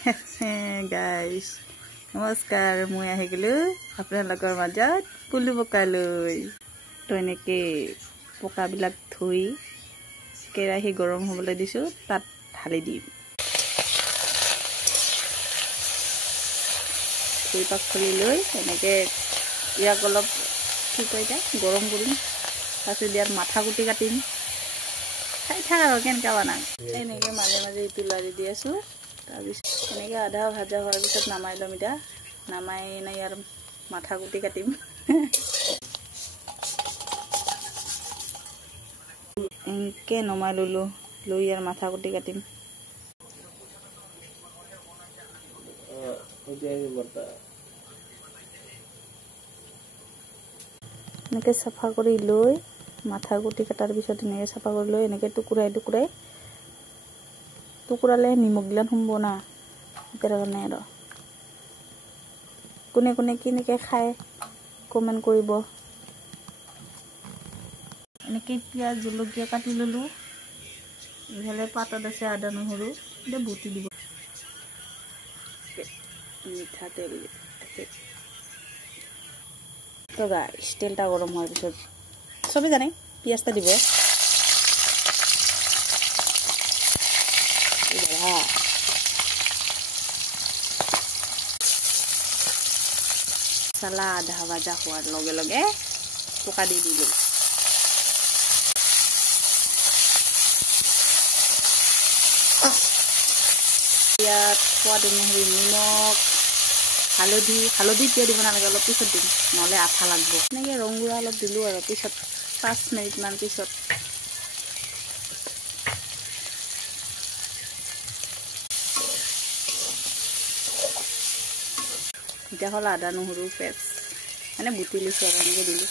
guys নমস্কাৰ মই আহি গ'লো আপোনালোকৰ মাজত পুলু পকা লৈ তো এনেকৈ পকাবিলাক ধুই কেৰাহী গৰম হ'বলৈ দিছোঁ তাত ঢালি দিম ধুই পাক খুলি লৈ এনেকৈ ইয়াক অলপ কি কয় এতিয়া গৰম কৰিম তাৰপিছত ইয়াৰ মাথা কুটি কাটিম খাই থাক আৰু কেনেকৈ বনাম এনেকৈ মাজে মাজে ইটো লাৰি দি আছোঁ তাৰপিছত এনেকৈ আধা ভাজা হোৱাৰ পিছত নামাই ল'ম এতিয়া নামাই নাই ইয়াৰ মাথা কুটি কাটিম এনেকৈ নমাই ল'লোঁ লৈ ইয়াৰ মাথা কুটি কাটিম এনেকৈ চাফা কৰি লৈ মাথা কুটি কটাৰ পিছত এনেকৈ চাফা কৰি লৈ এনেকৈ টুকুৰালে নিমখ গিলান সোমব না তাৰ কাৰণে আৰু কোনে কোনে কেনেকৈ খায় কমেণ্ট কৰিব এনেকৈ পিঁয়াজ জলকীয়া কাটি ল'লোঁ ইফালে পাতত আছে আদা নহৰু এতিয়া বুটি দিব মিঠাতেল তো গাইছ তেলটা গৰম হোৱাৰ পিছত চবেই জানে পিঁয়াজটা দিব মছলা আধা ভাজা হোৱাৰ লগে লগে পকা দি দিলোঁ ইয়াত সোৱাদ অনুসৰি নিমখ হালধি এতিয়া দিব নালাগে অলপ পিছত দিম নহ'লে আঠা লাগিব এনেকৈ ৰংগুড়া অলপ দিলোঁ আৰু পিছত 5 মিনিটমান পিছত এতিয়া হ'ল আদা নহৰু পেষ্ট মানে বুটি লৈছোঁ আৰু এনেকৈ দিলোঁ